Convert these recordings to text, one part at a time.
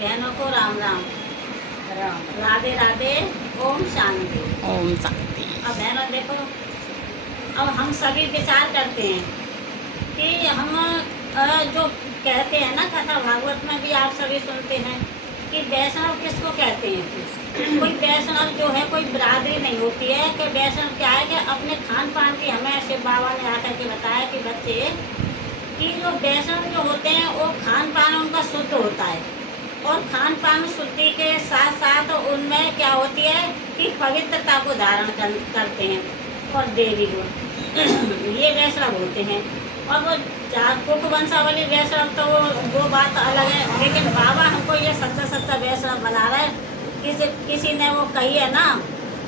बहनों को राम राम, राम राधे राधे, ओम शांति। ओम शांति। अब बहनों देखो, अब हम सभी विचार करते हैं कि हम जो कहते हैं ना, कथा भागवत में भी आप सभी सुनते हैं कि वैष्णव किसको कहते हैं। कोई वैष्णव जो है कोई बिरादरी नहीं होती है कि वैष्णव क्या है कि अपने खान पान की, हमें शिव बाबा ने आकर के बताया कि बच्चे कि जो वैष्णव जो होते हैं वो खान पान उनका शुद्ध होता है, और खान पान शुद्धि के साथ साथ उनमें क्या होती है कि पवित्रता को धारण करते हैं, और देवी गुण ये वैष्णव होते हैं। और वो कुक वंशावली वैष्णव तो वो बात अलग है, लेकिन बाबा हमको ये सच्चा सच्चा वैष्णव बना रहा है। किसी ने वो कही है ना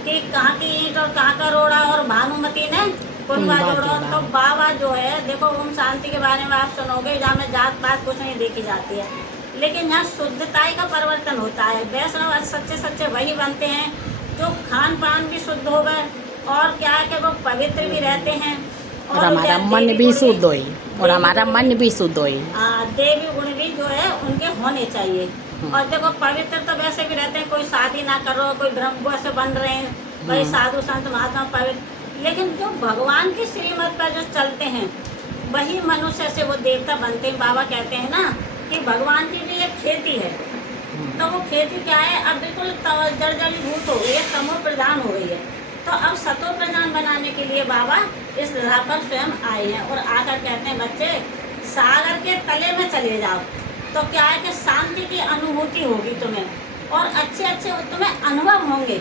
कि कहाँ की ईंट और कहाँ का रोड़ा, और भानुमति ने कुंभा जोड़ा। तो बाबा जो है देखो, ओम शांति के बारे में आप सुनोगे, जहाँ में जात पात कुछ नहीं देखी जाती है, लेकिन यहाँ शुद्धताई का परिवर्तन होता है। वैष्णव सच्चे सच्चे वही बनते हैं जो खान पान भी शुद्ध हो गए, और क्या है कि वो पवित्र भी रहते हैं, और हमारा मन भी शुद्ध होई, और हमारा मन भी शुद्ध होई। देवी गुण भी जो है उनके होने चाहिए। और देखो पवित्र तो वैसे भी रहते हैं, कोई शादी ना करो, कोई ब्रह्म से बन रहे हैं, कोई साधु संत महात्मा पवित्र, लेकिन जो भगवान की श्रीमत पर जो चलते हैं वही मनुष्य से वो देवता बनते हैं। बाबा कहते हैं ना कि भगवान की भी एक खेती है, तो वो खेती क्या है, अब बिल्कुल जर्जरीभूत हो गई है, तमो प्रधान हो गई है। तो अब सतो प्रधान बनाने के लिए बाबा इस राह पर स्वयं आए हैं, और आकर कहते हैं बच्चे सागर के तले में चले जाओ, तो क्या है कि शांति की अनुभूति होगी तुम्हें, और अच्छे अच्छे तुम्हें अनुभव होंगे,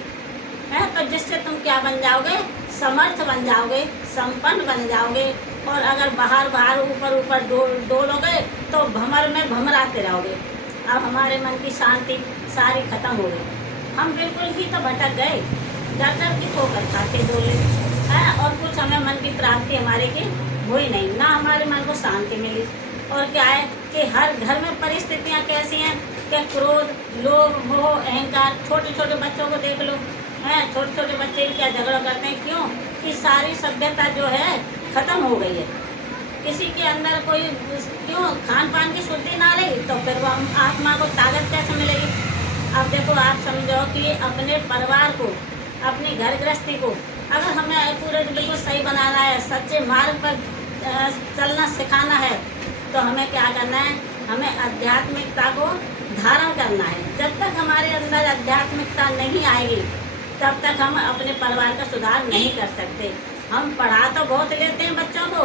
है तो जिससे तुम क्या बन जाओगे, समर्थ बन जाओगे, संपन्न बन जाओगे। और अगर बाहर बाहर ऊपर ऊपर डोलोगे तो भंवर में भंवराते रहोगे। अब हमारे मन की शांति सारी खत्म हो गई, हम बिल्कुल ही तो भटक गए, डर डर की ठोकर खाते डोले है, और कुछ हमें मन की प्राप्ति हमारे की हुई नहीं, ना हमारे मन को शांति मिली। और क्या है कि हर घर में परिस्थितियाँ कैसी हैं कि क्रोध, लोभ, मोह, अहंकार। छोटे छोटे बच्चों को देख लो, है छोटे छोटे बच्चे क्या झगड़ा करते हैं, क्यों कि सारी सभ्यता जो है खत्म हो गई है। किसी के अंदर कोई क्यों खान पान की शुद्धि ना रही, तो फिर वो आत्मा को ताकत कैसे मिलेगी। अब देखो आप समझो कि अपने परिवार को, अपनी घर गृहस्थी को अगर हमें पूरे बिल्कुल सही बनाना है, सच्चे मार्ग पर चलना सिखाना है, तो हमें क्या करना है, हमें आध्यात्मिकता को धारण करना है। जब तक हमारे अंदर आध्यात्मिकता नहीं आएगी तब तक हम अपने परिवार का सुधार नहीं कर सकते। हम पढ़ा तो बहुत लेते हैं बच्चों को,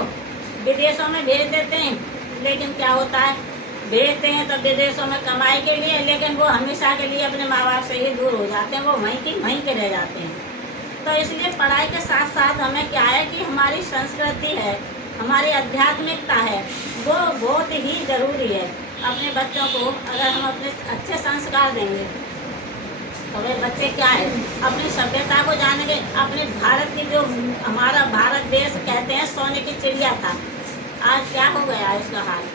विदेशों में भेज देते हैं, लेकिन क्या होता है, भेजते हैं तो विदेशों में कमाई के लिए, लेकिन वो हमेशा के लिए अपने माँ बाप से ही दूर हो जाते हैं, वो वहीं के रह जाते हैं। तो इसलिए पढ़ाई के साथ साथ हमें क्या है कि हमारी संस्कृति है, हमारी आध्यात्मिकता है, वो बहुत ही ज़रूरी है। अपने बच्चों को अगर हम अपने अच्छे संस्कार देंगे तो वे बच्चे क्या है, अपनी सभ्यता को जानेंगे। अपने भारत की जो हमारा भारत देश कहते हैं सोने की चिड़िया था, आज क्या हो गया है इसका हाल,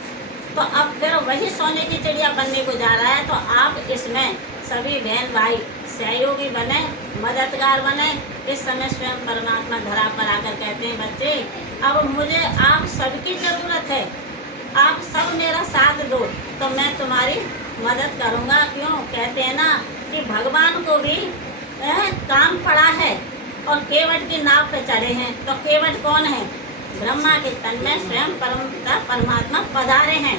तो अब फिर वही सोने की चिड़िया बनने को जा रहा है। तो आप इसमें सभी बहन भाई सहयोगी बने, मददगार बने। इस समय स्वयं परमात्मा धरा पर आकर कहते हैं बच्चे अब मुझे आप सबकी ज़रूरत है, आप सब मेरा साथ दो तो मैं तुम्हारी मदद करूँगा। क्यों कहते हैं ना कि भगवान को भी काम पड़ा है, और केवट की नाव पे चढ़े हैं। तो केवट कौन है, ब्रह्मा के तन में स्वयं परमात्मा पधारे हैं।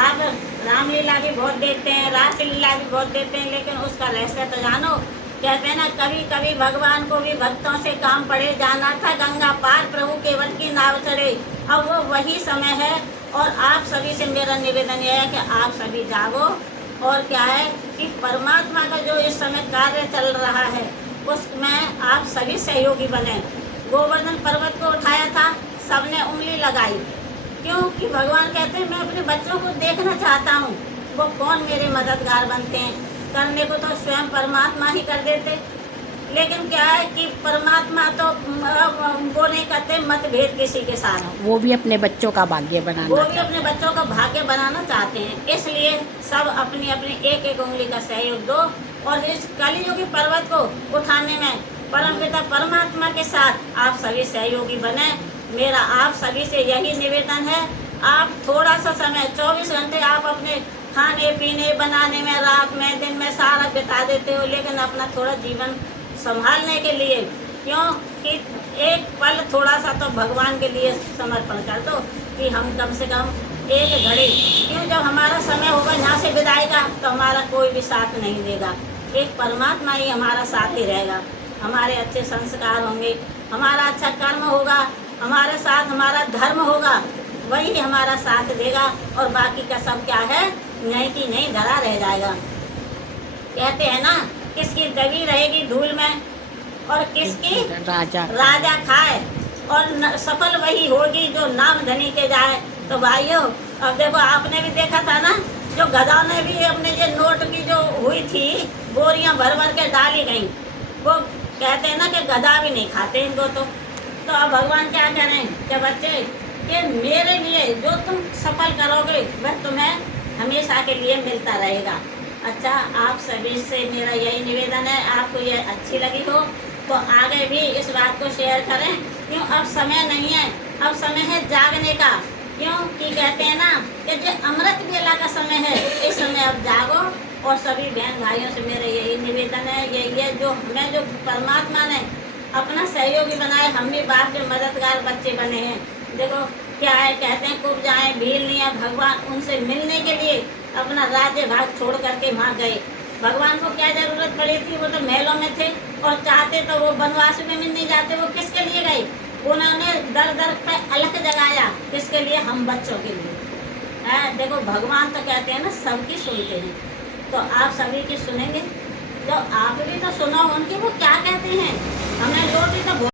आप रामलीला भी बहुत देखते हैं, रासलीला भी बहुत देखते हैं, लेकिन उसका रहस्य तो जानो। कहते हैं ना, कभी कभी भगवान को भी भक्तों से काम पड़े, जाना था गंगा पार, प्रभु केवट की नाव चढ़े। अब वो वही समय है, और आप सभी से मेरा निवेदन यह है कि आप सभी जागो, और क्या है कि परमात्मा का जो इस समय कार्य चल रहा है उसमें आप सभी सहयोगी बने। गोवर्धन पर्वत को उठाया था, सबने उंगली लगाई, क्योंकि भगवान कहते हैं मैं अपने बच्चों को देखना चाहता हूँ, वो कौन मेरे मददगार बनते हैं। करने को तो स्वयं परमात्मा ही कर देते, लेकिन क्या है कि परमात्मा तो वो नहीं करते मतभेद किसी के साथ, वो भी अपने बच्चों का भाग्य बनाना, वो भी अपने बच्चों का भाग्य बनाना चाहते हैं। इसलिए सब अपनी अपनी एक एक उंगली का सहयोग दो, और इस कलियुगी पर्वत को उठाने में परमपिता परमात्मा के साथ आप सभी सहयोगी बने। मेरा आप सभी से यही निवेदन है, आप थोड़ा सा समय 24 घंटे आप अपने खाने पीने बनाने में, रात में दिन में सारा बिता देते हो, लेकिन अपना थोड़ा जीवन संभालने के लिए क्यों कि एक पल थोड़ा सा तो भगवान के लिए समर्पण कर दो कि हम कम से कम एक घड़ी, क्यों जब हमारा समय होगा यहाँ से विदाई का तो हमारा कोई भी साथ नहीं देगा, एक परमात्मा ही हमारा साथ ही रहेगा। हमारे अच्छे संस्कार होंगे, हमारा अच्छा कर्म होगा, हमारे साथ हमारा धर्म होगा, वही हमारा साथ देगा, और बाकी का सब क्या है, नहीं कि नहीं धरा रह जाएगा। कहते हैं ना, किसकी दबी रहेगी धूल में और किसकी राजा खाए, और सफल वही होगी जो नाम धनी के जाए। तो भाइयों, अब देखो आपने भी देखा था ना, जो गधा ने भी अपने ये नोट की जो हुई थी बोरियां भर भर के डाली गई, वो कहते हैं ना कि गधा भी नहीं खाते इनको। तो अब भगवान क्या करें कि बच्चे, ये मेरे लिए जो तुम सफल करोगे वह तुम्हें हमेशा के लिए मिलता रहेगा। अच्छा, आप सभी से मेरा यही निवेदन है, आपको ये अच्छी लगी हो तो आगे भी इस बात को शेयर करें। क्यों, अब समय नहीं है, अब समय है जागने का। क्यों कि कहते हैं ना कि जो अमृत बेला का समय है, इस समय अब जागो। और सभी बहन भाइयों से मेरा यही निवेदन है, ये जो हमें जो परमात्मा ने अपना सहयोगी बनाए, हम भी बाप के मददगार बच्चे बने हैं। देखो क्या है, कहते हैं कुब जाए भील नहीं है, भगवान उनसे मिलने के लिए अपना राज्य भाग छोड़ करके वहाँ गए। भगवान को क्या जरूरत पड़ी थी, वो तो महलों में थे, और चाहते तो वो वनवास में नहीं जाते। वो किसके लिए गए, उन्होंने दर दर पे अलख जगाया, किसके लिए, हम बच्चों के लिए है। देखो भगवान तो कहते हैं ना सबकी सुनते हैं, तो आप सभी की सुनेंगे, तो आप भी तो सुनो उनकी वो क्या कहते हैं। हमें रोटी तो